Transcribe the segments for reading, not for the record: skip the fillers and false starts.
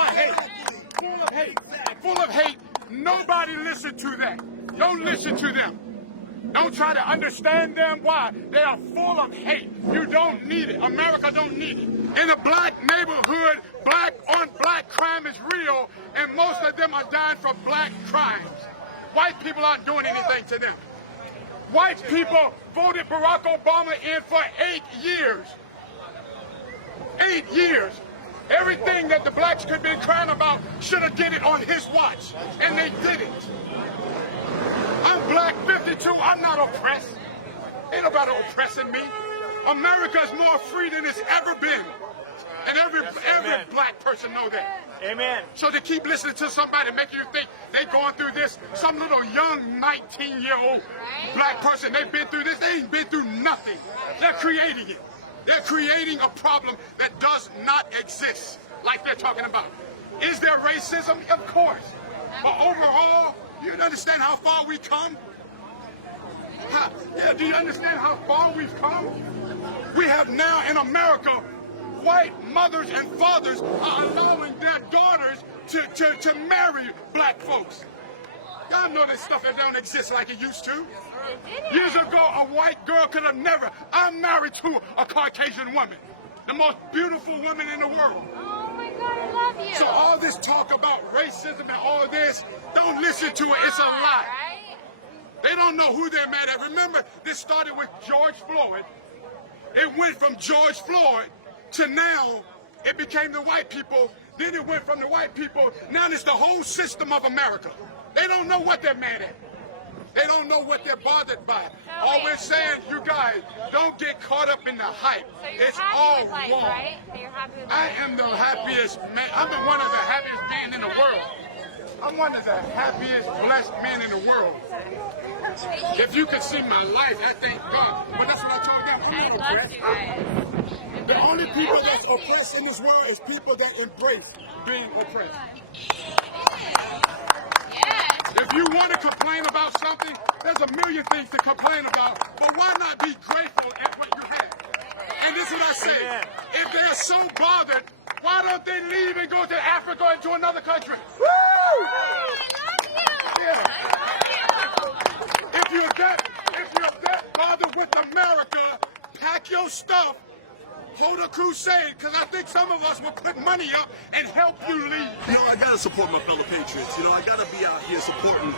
full of hate. Full of hate. Full of hate. Nobody listen to that. Don't listen to them. Don't try to understand them. Why? They are full of hate. You don't need it. America don't need it. In a black neighborhood, black on black crime is real, and most of them are dying from black crimes. White people aren't doing anything to them. White people voted Barack Obama in for 8 years. 8 years. Everything that the blacks could be crying about should have did it on his watch, and they didn't. I'm black 52, I'm not oppressed. Ain't nobody oppressing me. America is more free than it's ever been. And every black person know that. Amen. So to keep listening to somebody make you think they going through this, some little young 19-year-old black person, they've been through this, they ain't been through nothing. They're creating it. They're creating a problem that does not exist, like they're talking about. Is there racism? Of course. But overall, you understand how far we've come? Do you understand how far we've come? We have now in America, white mothers and fathers are allowing their daughters to marry black folks. Y'all know this stuff that don't exist like it used to. Years ago, a white girl could have never. I'm married to a Caucasian woman, the most beautiful woman in the world. Oh my God, I love you. So all this talk about racism and all this, don't listen to it. It's a lie. They don't know who they're mad at. Remember, this started with George Floyd. It went from George Floyd to now it became the white people. Then it went from the white people. Now it's the whole system of America. They don't know what they're mad at. They don't know what they're bothered by. All we're saying, you guys, don't get caught up in the hype. So you're it's happy all with life, wrong. right? So you're happy with I life? am the happiest man. I'm one of the happiest men in the world. I'm one of the happiest, blessed men in the world. If you could see my life, I thank God. But that's what I told them. I'm not I love oppressed. you guys. The only people that's oppressed in this world is people that embrace being oppressed. If you want to complain about something, there's a million things to complain about, but why not be grateful at what you have? And this is what I say. If they're so bothered, why don't they leave and go to Africa or to another country? Woo! Yeah. If you're that bothered with America, pack your stuff, hold a crusade, because I think some of us will put money up and help you leave. You know, I gotta support my fellow patriots. You know, I gotta be out here supporting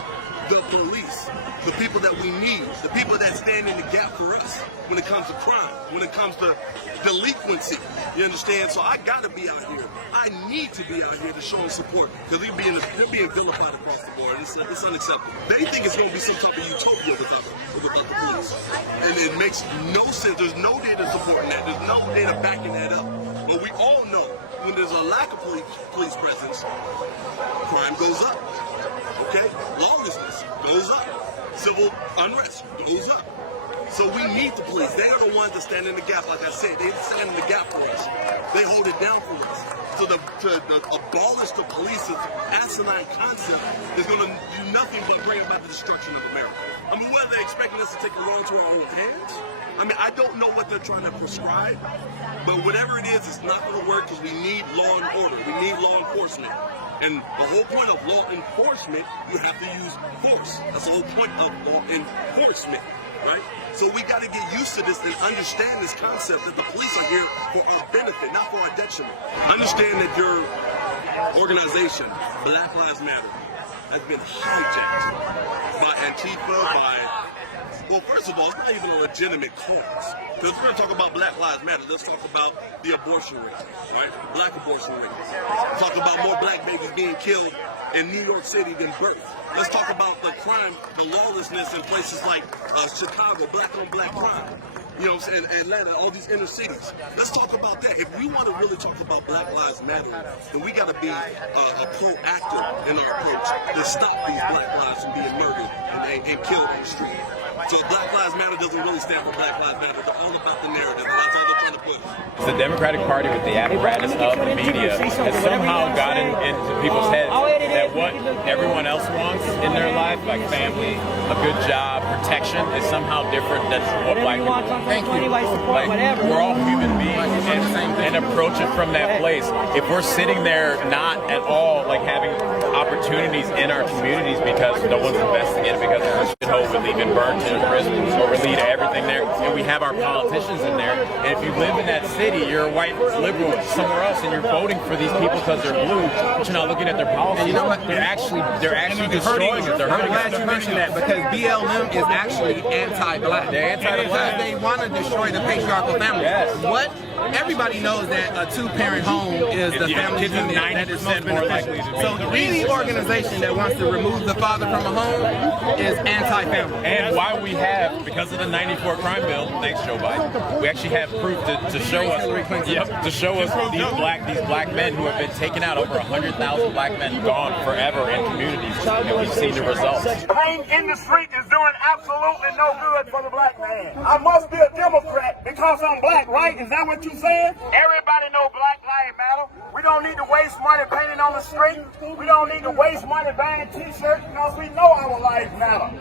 the police, the people that we need, the people that stand in the gap for us when it comes to crime, when it comes to delinquency. You understand? So I gotta be out here. I need to be out here to show them support, because they're being vilified across the board. It's unacceptable. They think it's gonna be some type of utopia without the police, and it makes no sense. There's no data supporting that. There's no data backing that up. But we all know when there's a lack of police presence, crime goes up. Okay? Lawlessness goes up. Civil unrest goes up. So we need the police. They are the ones that stand in the gap. Like I said, they stand in the gap for us. They hold it down for us. So to abolish the police as asinine concept is going to do nothing but bring about the destruction of America. I mean, what are they expecting us to take the law into our own hands? I mean, I don't know what they're trying to prescribe, but whatever it is, it's not going to work, because we need law and order. We need law enforcement. And the whole point of law enforcement, you have to use force. That's the whole point of law enforcement, right? So we got to get used to this and understand this concept that the police are here for our benefit, not for our detriment. Understand that your organization, Black Lives Matter, has been hijacked by Antifa, well, first of all, it's not even a legitimate cause. Because we're going to talk about Black Lives Matter. Let's talk about the abortion rate, right? Black abortion rate. Talk about more black babies being killed in New York City than birth. Let's talk about the crime, the lawlessness in places like Chicago, black-on-black crime. You know what I'm saying? Atlanta, all these inner cities. Let's talk about that. If we want to really talk about Black Lives Matter, then we got to be proactive in our approach to stop these black lives from being murdered and killed on the street. So Black Lives Matter doesn't really stand for Black Lives Matter. They're all about the narrative, and that's how they're trying to push. The Democratic Party, with the apparatus of the media, has somehow gotten into people's heads that what everyone else wants in their life, like family, a good job, protection, is somehow different than what black people want. Thank you. Support, whatever. We're all human beings and approach it from that place. If we're sitting there not at all like having opportunities in our communities because no one's investing in it, because we're shithole, we leave in burnt to prison, or we leave everything there, and we have our politicians in there, and if you live in that city, you're a white liberal somewhere else, and you're voting for these people because they're blue, but you're not looking at their policies. You know what? They're actually destroying it. They're I'm hurting glad us. you mentioned that, because BLM is actually anti-black. They're anti-black. Because they want to destroy the patriarchal family. Yes. What? Everybody knows that a two-parent home is the family kids are unit that is most 90% more likely beneficial. to be. So any organization that wants to remove the father from a home is anti-family. And why we have, because of the '94 crime bill, thanks Joe Biden, we actually have proof to show us, to show us these black men who have been taken out, over 100,000 black men gone forever in communities, and we've seen the results. Playing in the street is doing absolutely no good for the black man. I must be a Democrat because I'm black, right? Is that what you're saying? Everybody know Black Lives Matter. We don't need to waste money painting on the street. We don't need to waste money buying t-shirts because we know our lives matter.